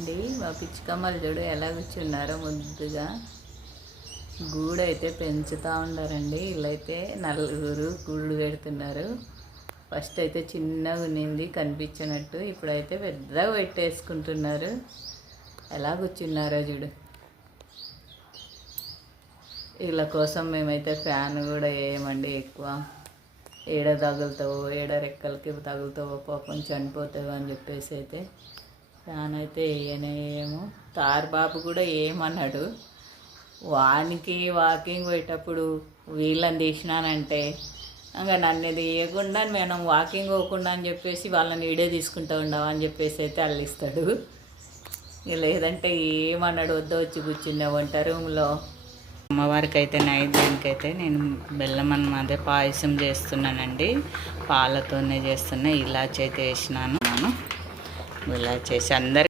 అండి. మా పిచ్చుకమ్మలు చూడు ఎలా కూర్చున్నారో ముద్దుగా. గూడు అయితే పెంచుతూ ఉండారండి. వీళ్ళైతే నలుగురు గూడు పెడుతున్నారు. ఫస్ట్ అయితే చిన్నగా ఉన్నింది కనిపించినట్టు, ఇప్పుడైతే పెద్దగా పెట్టేసుకుంటున్నారు. ఎలా కూర్చున్నారో చూడు. వీళ్ళ కోసం మేమైతే ఫ్యాన్ కూడా వేయమండి ఎక్కువ. ఏడ తగులుతావో ఏడ రెక్కలకి తగులుతావో పాపం చనిపోతావు అని చెప్పేసి అయితే ఫ్యాన్ అయితే వేయనేమో. తారబాబు కూడా ఏమన్నాడు, వానికి వాకింగ్ పోయేటప్పుడు వీళ్ళని తీసినానంటే ఇంకా నన్ను తీయకుండా మనం వాకింగ్ పోకుండా అని చెప్పేసి వాళ్ళని వీడియో తీసుకుంటూ ఉండవు అని చెప్పేసి అయితే అల్లిస్తాడు. లేదంటే ఏమన్నాడు, వద్ద వచ్చి కూర్చున్నా వంట రూమ్లో. అమ్మవారికి అయితే నైవేద్యానికి అయితే నేను బెల్లం అన్నదే పాయసం చేస్తున్నానండి. పాలతోనే చేస్తున్నా. ఇలాచి అయితే వేసినాను. ఇలాచి వేసి అందరు